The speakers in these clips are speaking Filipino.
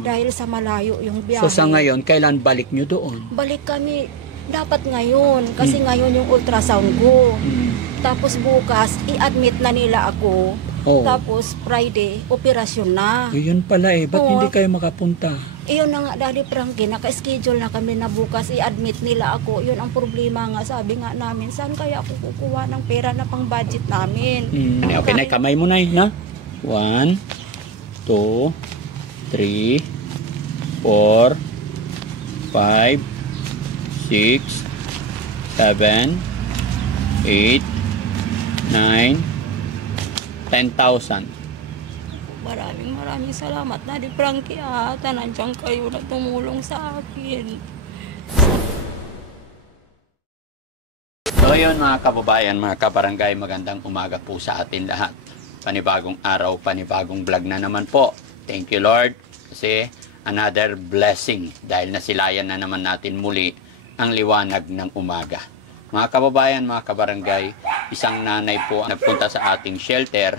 Dahil sa malayo yung biyahe. So sa ngayon, kailan balik nyo doon? Balik kami dapat ngayon kasi ngayon yung ultrasound ko. Tapos bukas i-admit na nila ako. Tapos Friday operasyon na. Yun pala eh, ba't hindi kayo makapunta? Iyon na nga, Daddy Frankie, naka-schedule na kami na bukas i-admit nila ako. Yun ang problema nga, sabi nga namin, saan kaya ako kukuha ng pera na pang budget namin? Okay na, kamay mo na na. 1, 2, 3, 4, 5, 6, 7, 8, 9, 10,000. Maraming salamat, Daddy Frankie, nandiyan kayo na tumulong sa akin. So yun mga kababayan, mga kabarangay, magandang umaga po sa atin lahat. Panibagong araw, panibagong vlog na naman po. Thank you Lord, kasi another blessing dahil nasilayan na naman natin muli ang liwanag ng umaga. Mga kababayan, mga kabarangay, isang nanay po nagpunta sa ating shelter,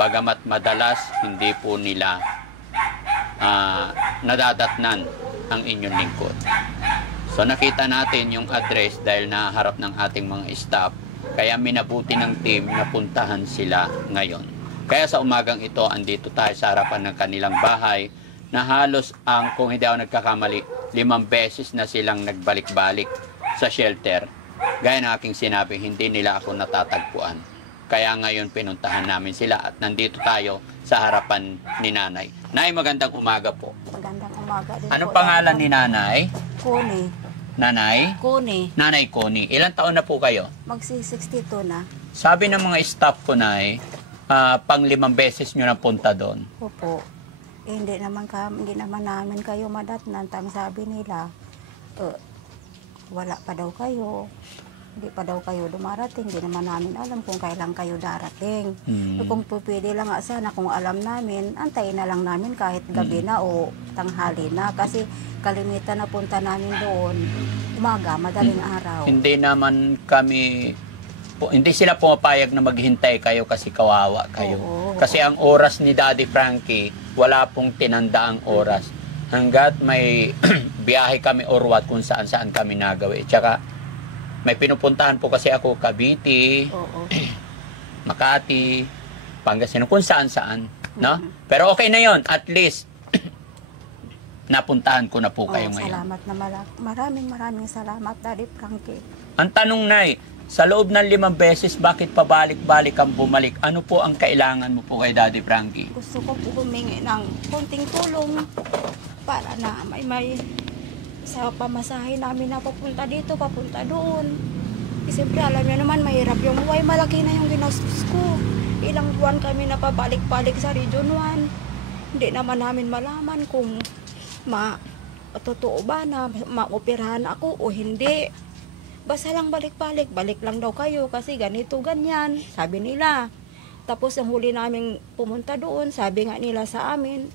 bagamat madalas hindi po nila nadadatnan ang inyong lingkod. So nakita natin yung address dahil naharap ng ating mga staff, kaya minabuti ng team na puntahan sila ngayon. Kaya sa umagang ito, andito tayo sa harapan ng kanilang bahay na halos kung hindi ako nagkakamali, 5 beses na silang nagbalik-balik sa shelter. Gaya ng aking sinabi, hindi nila ako natatagpuan. Kaya ngayon pinuntahan namin sila at nandito tayo sa harapan ni Nanay. Nay, magandang umaga po. Magandang umaga din. Anong pangalan ni Nanay? Connie. Nanay? Connie. Nanay Connie. Ilang taon na po kayo? Magsi-62 na. Sabi ng mga staff ko, Nay, pang 5 beses nyo napunta doon. Opo. Hindi naman namin kayo madatnan. Tang sabi nila, wala pa daw kayo. Hindi pa daw kayo dumarating. Hindi naman namin alam kung kailan kayo darating. Kung pwede lang nga sana, kung alam namin, antayin na lang namin kahit gabi na o tanghali na. Kasi kalimitan na punta namin doon, umaga, madaling araw. Hindi naman kami, hindi sila pumapayag na maghintay kayo kasi kawawa kayo. Kasi ang oras ni Daddy Frankie, wala pong tinandaang oras. Hanggat may biyahe kami or what, kung saan-saan kami nagawi. Tsaka, may pinupuntahan po kasi ako, Cavite, Makati, Pangasinan, kung saan-saan. No? Pero okay na yon, at least, napuntahan ko na po kayo ngayon. Salamat na maraming salamat, Daddy Frankie. Ang tanong, Nay, sa loob ng 5 beses, bakit pabalik-balik ang bumalik? Ano po ang kailangan mo po kay Daddy Frankie? Gusto ko po humingi ng konting tulong para na may sa pamasahe namin na papunta dito, papunta doon. Siyempre, alam niyo naman, mahirap yung buhay. Malaki na yung ginastos ko. Ilang buwan kami napabalik-balik sa Region 1. Hindi naman namin malaman kung totoo ba na maoperahan ako o hindi. Basta lang balik-balik. Balik lang daw kayo kasi ganito, ganyan. Sabi nila. Tapos, ang huli namin pumunta doon, sabi nga nila sa amin,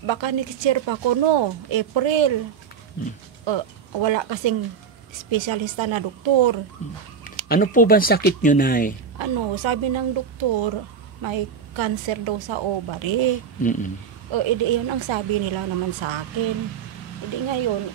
baka next year pa ko, no? April. Wala kasing espesyalista na doktor. Ano po ba sakit nyo, Nay? Sabi ng doktor, may cancer daw sa ovary. Edi yun ang sabi nila naman sa akin. Edi ngayon,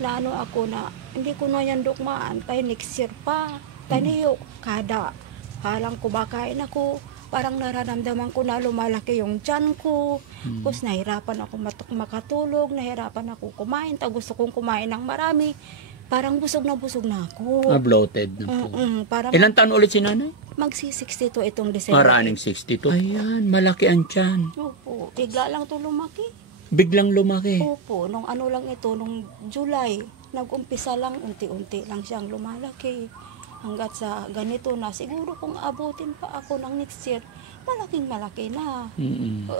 ako na, hindi ko na yan dukmaan, kaya next year pa. Taniyo, kada halang kumakain ako, parang nararamdaman ko na lumalaki yung tiyan ko. Tapos nahirapan ako makatulog, nahirapan ako kumain. Gusto kong kumain ng marami. Parang busog na ako. Bloated na po. Parang, ilang taon ulit si Nanay? Magsi-62 itong December. Maraming 62. Ayan, malaki ang tiyan. Opo, bigla lang ito lumaki. Biglang lumaki? Opo, nung nung July, nag-umpisa lang, unti-unti lang siyang lumalaki. Hanggat sa ganito na, siguro kung abutin pa ako ng next year, malaking-malaki na.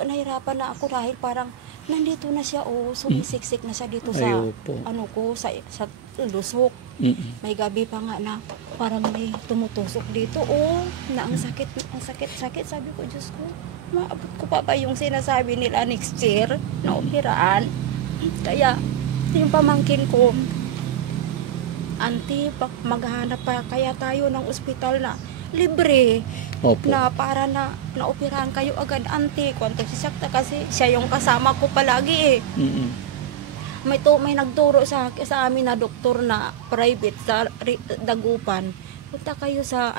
Nahirapan na ako dahil parang nandito na siya, sumisiksik na siya dito sa, sa lusok. May gabi pa nga na parang may tumutusok dito, na ang sakit, sabi ko, Diyos ko, maabot ko pa ba yung sinasabi nila next year na operahan? Kaya, yung pamangkin ko, Auntie, maghanap pa kaya tayo ng ospital na libre. Opo. Na para na naoperahan kayo agad ante. Kwanto si Sakta kasi siya yung kasama ko palagi eh. Mm-mm. May nagturo sa amin na doktor na private sa Dagupan. Punta kayo sa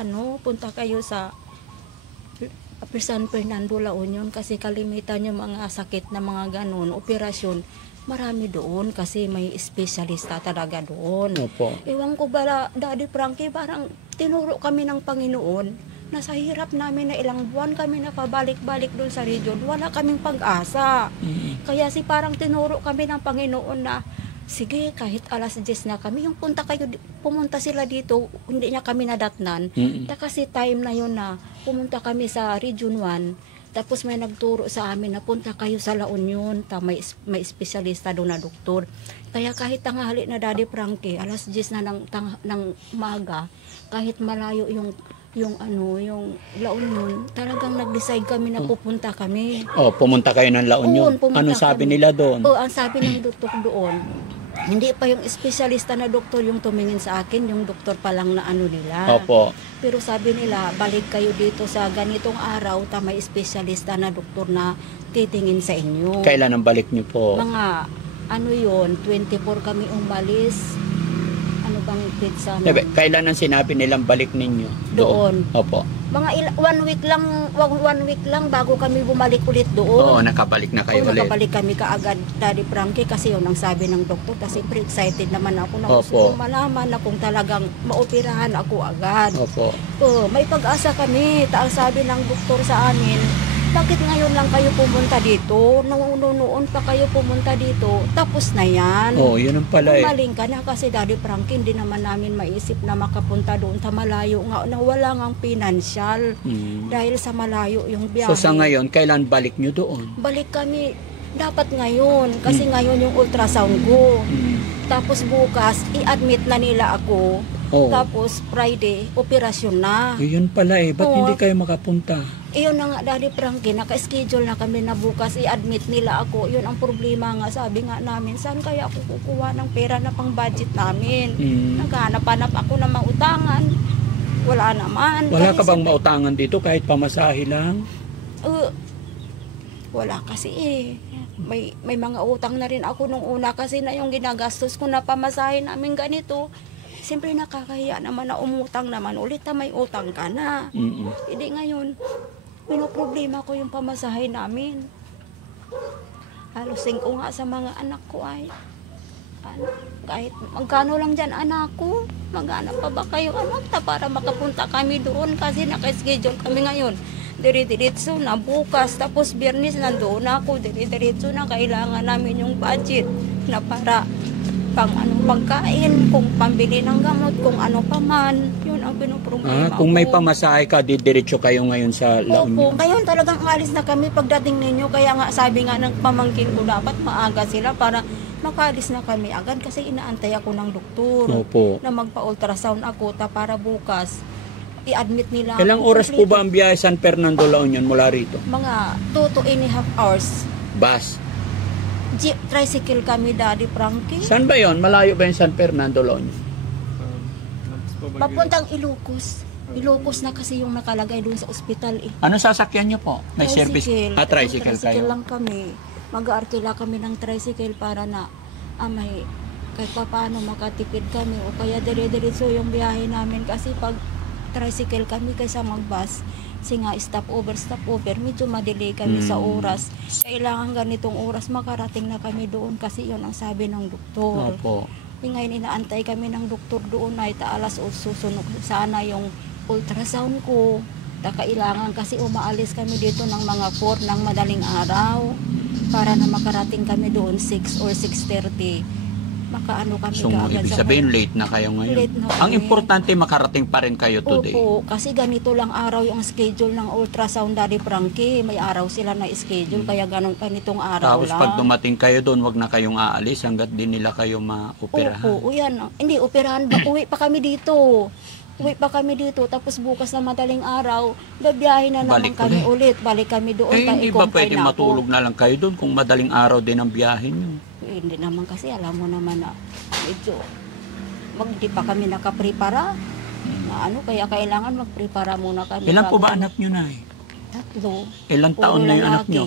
San Fernando, La Union kasi kalimitan yung mga sakit na mga ganun, operasyon. Marami doon kasi may espesyalista talaga doon. Opo. Ewan ko ba, Daddy Frankie, parang tinuro kami ng Panginoon. Nasa hirap namin na ilang buwan kami napabalik-balik doon sa region. Wala kaming pag-asa. Mm-mm. Kaya parang tinuro kami ng Panginoon na, sige, kahit alas 10 na kami, yung pumunta sila dito, hindi niya kami nadatnan. Mm-mm. Kasi time na yun na pumunta kami sa Region 1, tapos may nagturo sa amin na punta kayo sa La Union, may espesyalista doon na doktor. Kaya kahit tanghali na Daddy Frankie, alas 10 na ng maga, kahit malayo yung La Union, talagang nag-decide kami na pupunta kami. Oh, pumunta kayo ng La Union. Pumunta Anong sabi kami. nila doon? Ang sabi ng doktor doon, hindi pa yung espesyalista na doktor yung tumingin sa akin, yung doktor pa lang na nila. Opo. Pero sabi nila, balik kayo dito sa ganitong araw, may espesyalista na doktor na titingin sa inyo. Kailan ang balik niyo po? Mga, 24 kami umalis. Ano bang pizza na? Kailan ang sinabi nilang balik ninyo? Doon. Opo. Mga 1 week lang bago kami bumalik ulit doon. Oo, nakabalik na kayo ulit. Nakabalik kami kaagad, Daddy Frankie, kasi yun ang sabi ng doktor. Kasi excited naman ako na gusto Opo. kong malaman na kung talagang maoperahan ako agad. Opo. May pag-asa kami. Ang sabi ng doktor sa amin, bakit ngayon lang kayo pumunta dito? Noon pa kayo pumunta dito, tapos na yan. Oo, yun ang pala eh. Maling ka na kasi Daddy Frankie, hindi naman namin maisip na makapunta doon sa malayo nga, na wala ngang pinansyal. Dahil sa malayo yung biyahe. So sa ngayon, kailan balik nyo doon? Balik kami, dapat ngayon, kasi ngayon yung ultrasound ko. Tapos bukas, i-admit na nila ako. Oo. Tapos Friday, operasyon na. Yun pala eh, ba't Oo. hindi kayo makapunta? Iyon na nga, Daddy Frankie, naka-schedule na kami na bukas, i-admit nila ako. Yun ang problema nga, sabi nga namin, saan kaya ako kukuha ng pera na pang budget namin? Naghanap-hanap ako ng mautangan. Wala naman. Wala Dahil ka bang mautangan dito kahit pamasahe lang? wala kasi eh. May mga utang na rin ako nung una kasi na yung ginagastos ko na pamasahe namin ganito. Siyempre nakakahiya naman na umutang naman ulit na may utang ka na. Hindi ngayon, pinoproblema ko yung pamasahe namin. Halos 5 nga sa mga anak ko ay. Kahit magkano lang dyan anak ko, maghanap pa ba kayo anak na para makapunta kami doon kasi naka-schedule kami ngayon. Dire-diretso na bukas, tapos Biyernes nandoon ako, dire-diretso na kailangan namin yung budget na para pagkain, kung pambili ng gamot, kung ano pa man, yun ang pinoproblema Kung may ko. pamasahe ka, didiretso kayo ngayon sa La Opo, Union. ngayon talagang alis na kami pagdating ninyo, kaya nga sabi nga ng pamangkin ko dapat maaga sila para makalis na kami agad kasi inaantay ako ng doktor Opo. na magpa-ultrasound ako para bukas i-admit nila. Ilang ako oras po ba ang biyahe San Fernando, La Union mula rito? Mga 2.5 hours. Bus. Jeep, tricycle kami, Daddy Frankie. Saan ba yon? Malayo ba yung San Fernando, La Union? Papuntang Ilocos. Ilocos na kasi yung nakalagay doon sa ospital eh. Ano sasakyan nyo po? May service? Tricycle kayo? Tricycle lang kami. Mag-aarkila kami ng tricycle para na may kahit pa paano makatipid kami o kaya dire-diretso yung biyahe namin kasi pag tricycle kami kaysa mag-bus kasi nga stop over medyo madelay kami sa oras. Kailangan ganitong oras makarating na kami doon kasi yun ang sabi ng doktor. Opo. Ngayon inaantay kami ng doktor doon ay alas 8 susunod sana yung ultrasound ko. Kailangan kasi umaalis kami dito ng mga 4 ng madaling araw para na makarating kami doon 6 or 6:30. Makaano kami So, kaagad ibig sa sabihin, late na kayo ngayon. Late na Ang kami. importante, makarating pa rin kayo today. Opo, kasi ganito lang araw yung schedule ng ultrasound, Daddy Frankie. May araw sila na schedule, kaya ganitong araw Tapos lang. pag dumating kayo doon, wag na kayong aalis hanggat din nila kayo maoperahan. Opo, yan. Hindi, operahan ba? Uwi pa kami dito. Tapos bukas na madaling araw, babiyahe na naman Balik kami ulit. Balik kami doon. Hindi ba i-confine pwede na ako. matulog na lang kayo doon kung madaling araw din ang biyahe nyo? Hindi naman kasi, alam mo naman na medyo, di pa kami nakaprepara. Na ano, kaya kailangan magprepara muna kami. Ilan po bago ba kami- anak nyo, Nay? 3. Ilang taon Puro na yung anak lalaki. nyo?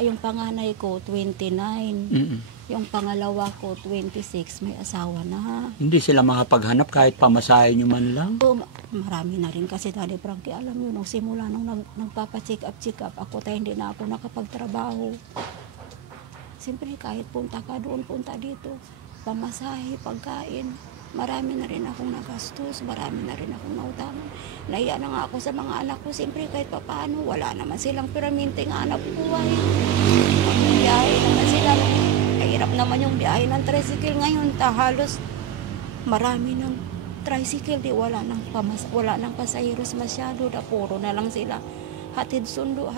Yung panganay ko, 29. Mm-mm. Yung pangalawa ko, 26. May asawa na. Hindi sila makapaghanap kahit pamasahe nyo man lang? Marami na rin kasi Daddy Frankie, alam nyo, nung simula nung nagpapacheck up ako, tayo hindi na ako nakapagtrabaho. Siyempre, kahit punta ka doon, punta dito, pamasahe, pagkain, marami na rin akong nagastos, marami na rin akong nautangan. Naiya na nga ako sa mga anak ko, siyempre kahit papaano, wala naman silang piraminte nga anak buhay. Biyahe naman sila, mahirap naman yung biyahe ng tricycle ngayon, halos marami ng tricycle, di wala nang pasaheros masyado, puro na lang sila hatid sundo,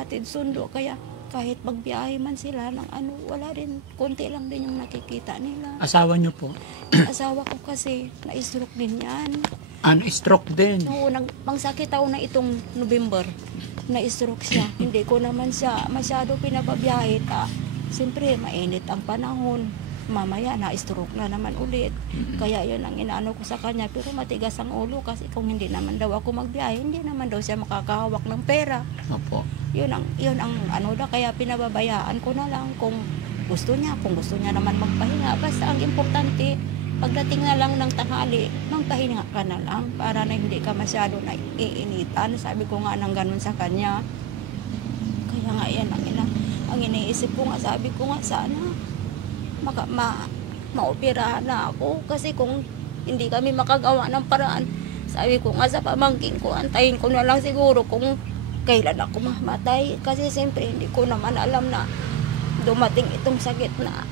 kaya kahit magbiyahe man sila ng ano, wala rin, konti lang din yung nakikita nila. Asawa nyo po? Asawa ko kasi, na-stroke din yan. Stroke din? No, pangsakit ako na itong November, na-stroke siya. Hindi ko naman siya masyado pinababiyahe. Siyempre, mainit ang panahon. Mamaya, na-stroke na naman ulit. Kaya yun ang inaano ko sa kanya. Pero matigas ang ulo kasi kung hindi naman daw ako magbiyahe, hindi naman daw siya makakahawak ng pera. Opo. Yun ang ano da, kaya pinababayaan ko na lang kung gusto niya naman magpahinga. Basta ang importante, pagdating na lang ng tanghali, magpahinga ka na lang para na hindi ka masyado na iinitan. Sabi ko nga nang ganun sa kanya. Kaya nga yan ang iniisip ko nga, sabi ko nga sana maoperahan na ako kasi kung hindi kami makagawa ng paraan, sabi ko nga sa pamangkin ko, antayin ko na lang siguro kung kailan ako mamatay kasi siyempre hindi ko naman alam na dumating itong sakit na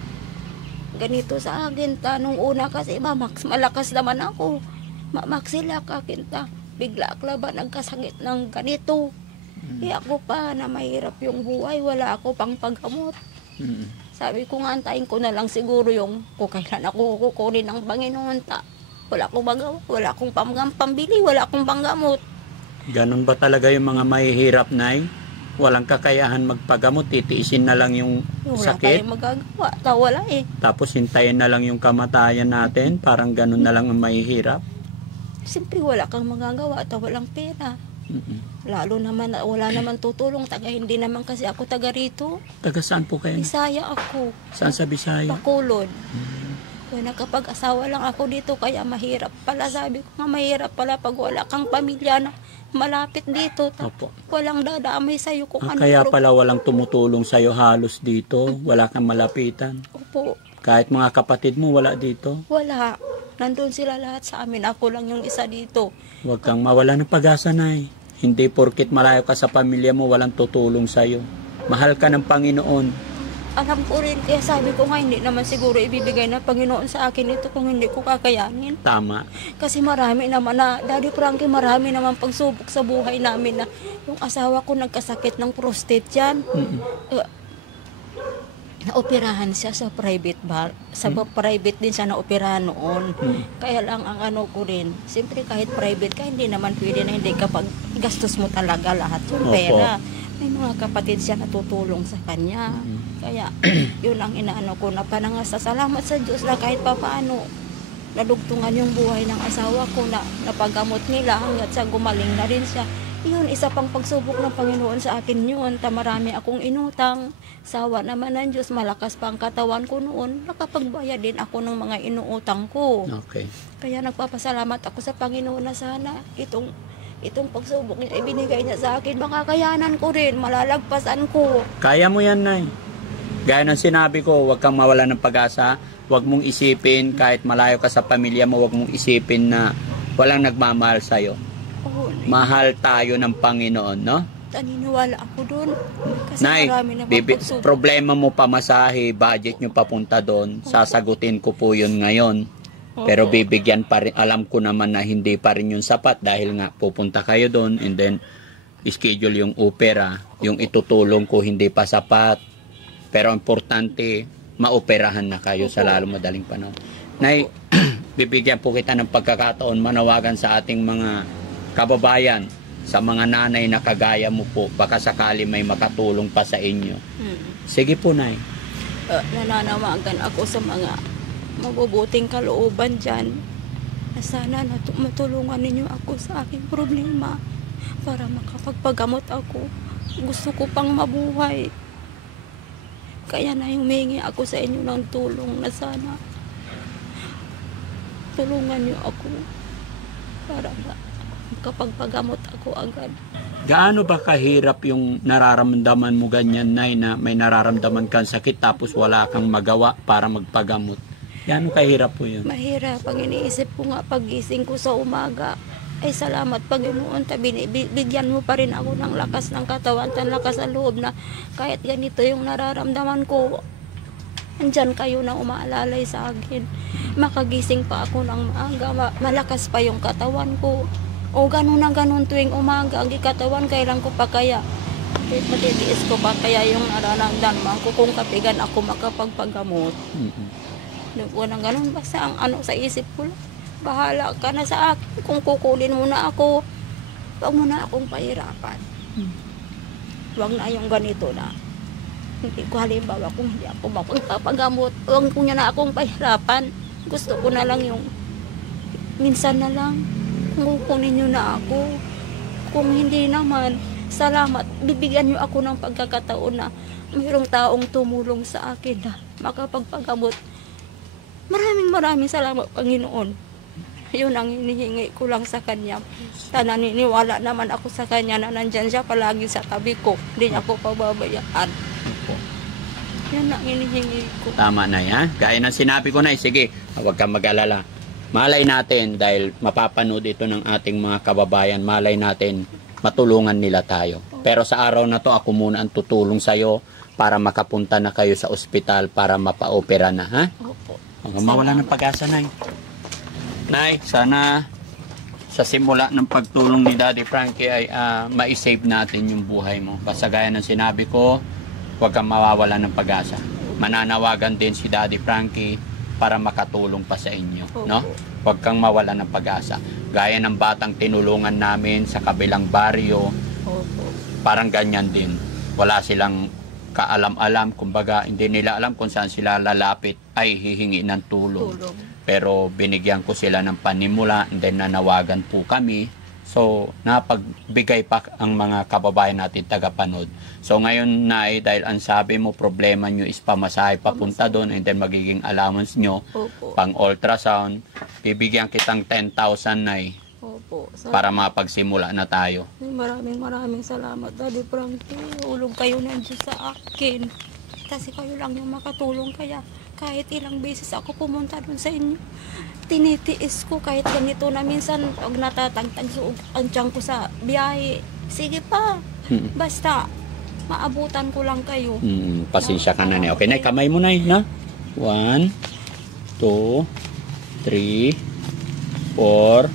ganito sa akin. Nung una kasi malakas naman ako, maksila ka kinta, bigla akla ba nagkasakit ng ganito. Ako pa na mahirap yung buhay, wala ako pang paggamot. Sabi ko nga antayin ko na lang siguro yung kung kailan ako kukunin ng Panginoon. Wala akong magawa, wala akong pambili, wala akong panggamot. Ganon ba talaga yung mga mahihirap, Nay? Walang kakayahan magpagamot, titiisin na lang yung Wala sakit, tayong magagawa, wala eh. tapos hintayin na lang yung kamatayan natin, parang ganon na lang ang mahihirap. Siyempre wala kang magagawa, walang pera. Lalo naman, wala naman tutulong, hindi naman kasi ako taga rito. Taga saan po kayo? Bisaya ako, Saan sa Bisaya? Bacolod. Kaya nakapag-asawa lang ako dito, kaya mahirap pala. Sabi ko nga mahirap pala pag wala kang pamilya na malapit dito. Opo. Walang dadamay sa'yo kung ano. Kaya pala walang tumutulong sa'yo halos dito, wala kang malapitan. Opo, Kahit mga kapatid mo wala dito. wala. Nandun sila lahat sa amin. Ako lang yung isa dito. Huwag kang mawala ng pag-asa, Nay. Hindi porkit malayo ka sa pamilya mo, walang tutulong sa'yo. Mahal ka ng Panginoon. Alam ko rin, kaya sabi ko nga, hindi naman siguro ibibigay ng Panginoon sa akin ito kung hindi ko kakayanin. Tama. Kasi marami naman na, Daddy Frankie, marami naman pagsubok sa buhay namin na yung asawa ko nagkasakit ng prostate yan. Naoperahan siya sa private private din siya naoperahan noon. Kaya lang ang ano ko rin, siyempre kahit private ka, hindi naman pwede na hindi kapag gastos mo talaga lahat yung Opo. pera. May mga kapatid siya natutulong sa kanya. Kaya yun ang inaano ko na salamat sa Diyos na kahit pa paano nadugtungan yung buhay ng asawa ko na napagamot nila hanggat sa gumaling na rin siya. Yun, isa pang pagsubok ng Panginoon sa akin yun. Marami akong inutang. Sawa naman ng Diyos, malakas pa ang katawan ko noon. Nakapagbayad din ako ng mga inuutang ko. Okay. Kaya nagpapasalamat ako sa Panginoon na sana itong pagsubok niya ibinigay niya sa akin. Makakayanan ko rin, malalagpasan ko. Kaya mo yan, Nay. Gaya ng sinabi ko, huwag kang mawala ng pag-asa. Huwag mong isipin, kahit malayo ka sa pamilya mo, huwag mong isipin na walang nagmamahal sa'yo. Oo, Mahal tayo ng Panginoon, no? naniniwala ako doon. Kasi Nay, marami naman pagsubok. problema mo pamasahe, budget nyo papunta doon, sasagutin ko po yun ngayon. Pero Opo. bibigyan pa rin, alam ko naman na hindi pa rin yung sapat dahil nga pupunta kayo doon and then schedule yung opera, yung itutulong ko hindi pa sapat. Pero importante, maoperahan na kayo sa lalo madaling panahon. Nay, bibigyan po kita ng pagkakataon manawagan sa ating mga kababayan, sa mga nanay na kagaya mo po, baka sakali may makatulong pa sa inyo. Sige po, Nay. Nananawagan ako sa mga mabubuting kalooban dyan na sana matulungan ninyo ako sa aking problema para makapagpagamot ako. Gusto ko pang mabuhay. Kaya na humingi ako sa inyo ng tulong na sana tulungan niyo ako para makapagpagamot ako agad. Gaano ba kahirap yung nararamdaman mo ganyan, Nay, na may nararamdaman kang sakit tapos wala kang magawa para magpagamot? Gaano kahirap po yun? Mahirap. Pag iniisip ko nga pagising ko sa umaga, ay salamat Panginoon, bigyan mo pa rin ako ng lakas ng katawan, ng lakas sa loob na kahit ganito yung nararamdaman ko, andyan kayo na umaalalay sa akin. Makagising pa ako ng maaga, malakas pa yung katawan ko. O ganun na ganun tuwing umaga, ang katawan kailan ko pa kaya. Matitiis ko pa kaya yung nararamdaman ko kung kapigan ako makapagpagamot. Walang ganun, basta ang ano sa isip ko lang. Bahala ka na sa akin. Kung kukunin mo na ako, huwag mo na akong pahirapan. Huwag na yung ganito na. Hindi ko halimbawa kung hindi ako makapagpagamot, huwag ko niya na akong pahirapan. Gusto ko na lang yung minsan na lang kung kukunin niyo na ako. Kung hindi naman, salamat. Bibigyan niyo ako ng pagkakataon na mayroong taong tumulong sa akin na makapagpagamot. Maraming salamat, Panginoon. Yun ang hinihingi ko lang sa Kanya. Naniniwala naman ako sa Kanya na nandyan siya palagi sa tabi ko. Hindi niya ako pababayaan. Yun ang hinihingi ko. Tama na yan. Gaya ng sinabi ko na, sige, huwag kang mag-alala. Malay natin, dahil mapapanood ito ng ating mga kababayan, malay natin matulungan nila tayo. Pero sa araw na to, ako muna ang tutulong sa'yo para makapunta na kayo sa ospital para mapa-opera na, ha? Opo. Huwag mawala ng pag-asa, Nay. Nay, sana sa simula ng pagtulong ni Daddy Frankie ay ma-save natin yung buhay mo. Basta gaya ng sinabi ko, huwag kang mawawala ng pag-asa. Mananawagan din si Daddy Frankie para makatulong pa sa inyo, no? Huwag kang mawala ng pag-asa. Gaya ng batang tinulungan namin sa kabilang baryo, parang ganyan din. Wala silang kaalam-alam, kumbaga hindi nila alam kung saan sila lalapit ay hihingi ng tulong. Pero binigyan ko sila ng panimula and then nanawagan po kami. So, napagbigay pa ang mga kababayan natin tagapanood. So, ngayon, Nay, dahil ang sabi mo, problema nyo is pamasahe papunta doon and then magiging allowance nyo pang ultrasound, bibigyan kitang 10,000, Nay, para mapagsimula na tayo. Maraming salamat, Daddy Frankie. Ulog kayo nandiyo sa akin. Kasi kayo lang yung makatulong, kaya kahit ilang beses ako pumunta doon sa inyo, tinitiis ko kahit ganito na minsan pag natatagtag ang tiyan ko sa biyahe. Sige pa, basta maabutan ko lang kayo. Pasensya ka na, Nay. Okay, Nay, kamay mo, Nay, na? 1, 2, 3, 4,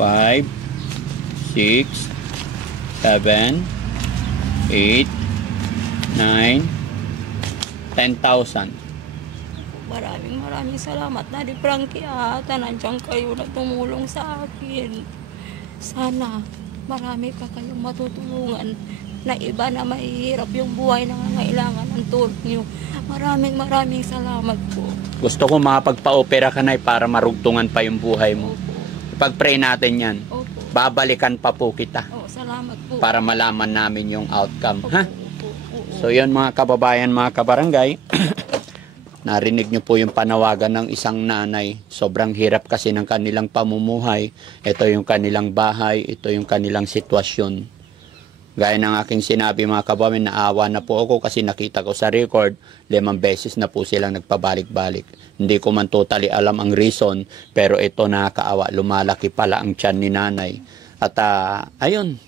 5, 6, 7, 8, 9, 10,000. Maraming salamat, Daddy Frankie. Nandiyan kayo na tumulong sa akin. Sana marami pa kayong matutulungan na iba na mahihirap yung buhay na nangangailangan ng tulong niyo. Maraming salamat po. Gusto ko makapagpa-opera ka, Nay, para marugtungan pa yung buhay mo. Pag-pray natin yan. Babalikan pa po kita. Salamat po. Para malaman namin yung outcome. Ha? So yun, mga kababayan, mga kabarangay. Narinig nyo po yung panawagan ng isang nanay. Sobrang hirap kasi ng kanilang pamumuhay. Ito yung kanilang bahay. Ito yung kanilang sitwasyon. Gaya ng aking sinabi, mga kababayan, naawa na po ako kasi nakita ko sa record, 5 beses na po silang nagpabalik-balik. Hindi ko man totally alam ang reason, pero ito nakakaawa. Lumalaki pala ang tiyan ni nanay. At ayun,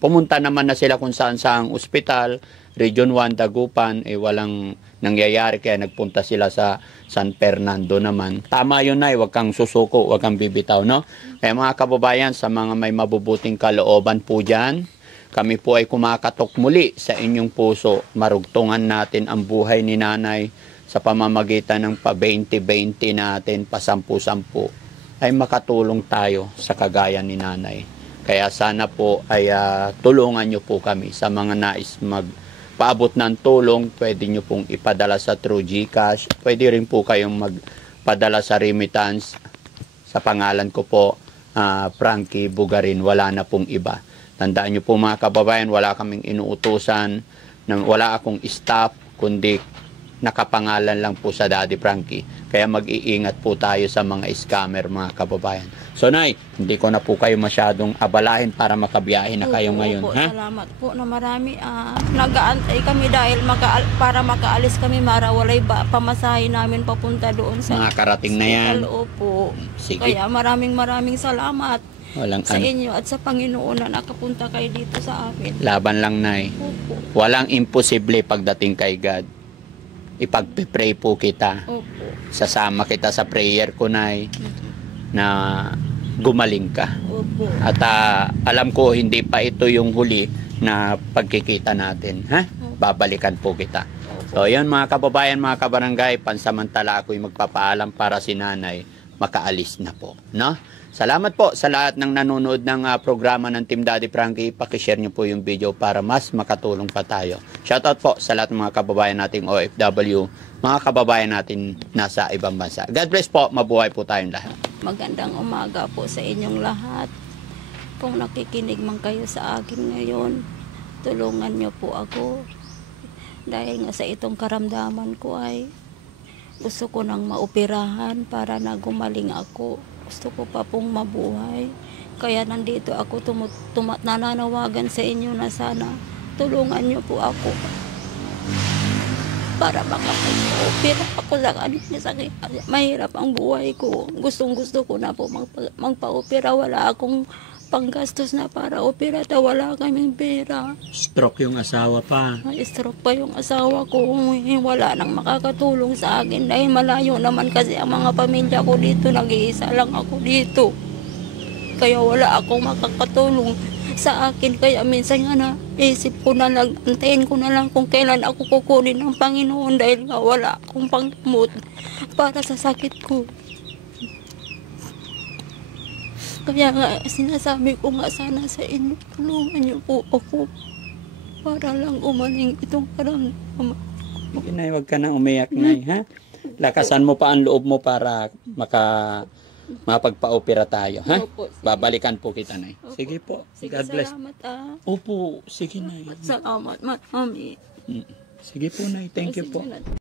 pumunta naman na sila kung saan saang ospital, Region 1, Dagupan, walang nangyayari kaya nagpunta sila sa San Fernando naman. Tama yun, Nay, wag kang susuko, wag kang bibitaw, no? Kaya mga kababayan, sa mga may mabubuting kalooban po dyan, kami po ay kumakatok muli sa inyong puso. Marugtungan natin ang buhay ni nanay sa pamamagitan ng pa-20-20 natin, pa-10-10, ay makatulong tayo sa kagaya ni nanay. Kaya sana po ay tulungan nyo po kami sa mga nais magpaabot ng tulong. Pwede nyo pong ipadala sa True GCash. Pwede rin po kayong magpadala sa remittance Sa pangalan ko po, Frankie Bugarin, wala na pong iba. Tandaan nyo po mga kababayan, wala kaming inuutusan, wala akong staff, kundi nakapangalan lang po sa Daddy Frankie. Kaya mag-iingat po tayo sa mga scammer mga kababayan. So Nay, hindi ko na po kayo masyadong abalahin para makabiyahe na kayo ngayon. Opo, Ha? salamat po na marami. Nag-aantay kami dahil para makaalis kami, walay pamasahe namin papunta doon sa Mga karating na yan. hospital. Opo. Sige. Kaya maraming salamat Walang sa ano. inyo at sa Panginoon na nakapunta kayo dito sa amin. Laban lang, Nay. Opo. Walang imposible pagdating kay God. Ipagpipray po kita. Opo. Sasama kita sa prayer ko, Nay, na gumaling ka. Opo. At alam ko hindi pa ito yung huli na pagkikita natin. Ha? Babalikan po kita. So yun mga kababayan, mga kabarangay, pansamantala ako'y magpapaalam para si Nanay makaalis na po. No? Salamat po sa lahat ng nanonood ng programa ng Team Daddy Frankie. Pakishare nyo po yung video para mas makatulong pa tayo. Shoutout po sa lahat ng mga kababayan nating OFW, mga kababayan natin nasa ibang bansa. God bless po. Mabuhay po tayong lahat. Magandang umaga po sa inyong lahat. Kung nakikinig man kayo sa akin ngayon, tulungan niyo po ako. Dahil nga sa itong karamdaman ko ay gusto ko nang maoperahan para na gumaling ako. Gusto ko pa pong mabuhay. Kaya nandito ako nananawagan sa inyo na sana tulungan niyo po ako para makapag-opera ako sa kanina sakit. Mahirap ang buhay ko. Gustong-gusto ko na po magpa-opera. Wala akong panggastos na para opera. Wala kaming pera. Stroke yung asawa pa. Stroke pa yung asawa ko. Wala nang makakatulong sa akin dahil malayo naman kasi ang mga pamilya ko dito. Nag-iisa lang ako dito. Kaya wala akong makakatulong sa akin. Kaya minsan nga naisip ko na lang, antayin ko na lang kung kailan ako kukunin ng Panginoon dahil nga wala akong panggamot para sa sakit ko. Kaya nga sinasabi ko nga sana sa inyo, tulungan niyo po ako para lang umaling itong karamdaman. Sige, Nay, huwag ka na umiyak, Nay, ha? Lakasan mo pa ang loob mo para mapagpa-opera tayo, ha? Opo, sige. Babalikan po kita, Nay. Opo. Sige po. Sige, God bless. salamat Opo, sige, Nay. Salamat, marami. Sige po, Nay. Thank you po. Sige na.